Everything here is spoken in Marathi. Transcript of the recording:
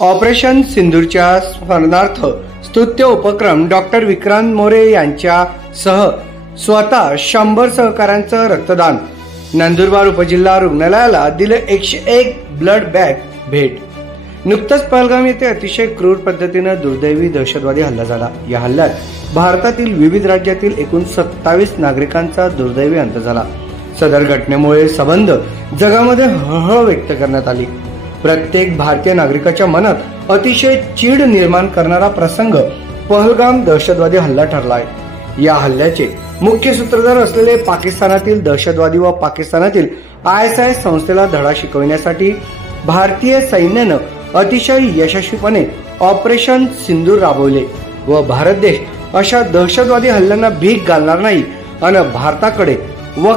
ऑपरेशन सिंदूरच्या स्मरणार्थ स्तुत्य उपक्रम डॉक्टर विक्रांत मोरे यांच्यासह स्वतः 100 सहकाऱ्यांचं रक्तदान। नंदुरबार उपजिल्हा रुग्णालयाला दिले 101 ब्लड बँक भेट। नुकताच पहलगाम येथे अतिशय क्रूर पद्धतीने दुर्दैवी दहशतवादी हल्ला झाला। या हल्ल्यात भारतातील विविध राज्यातील एकूण 27 नागरिकांचा दुर्दैवी अंत झाला। सदर घटनेमुळे संबंध जगामध्ये हळहळ व्यक्त करण्यात आली। प्रत्येक भारतीय नागरिकाच्या मनात अतिशय चीड निर्माण करणारा प्रसंग पहलगाम दहशतवादी हल्ला ठरला आहे। या हल्ल्याचे मुख्य सूत्रधार असलेले पाकिस्तानातील दहशतवादी व पाकिस्तानातील ISI संस्थेला धडा शिकविण्यासाठी भारतीय सैन्याने अतिशय यशस्वीपणे ऑपरेशन सिंदूर राबवले व भारत देश अशा दहशतवादी हल्ल्यांना भीक घालणार नाही आणि भारताकडे व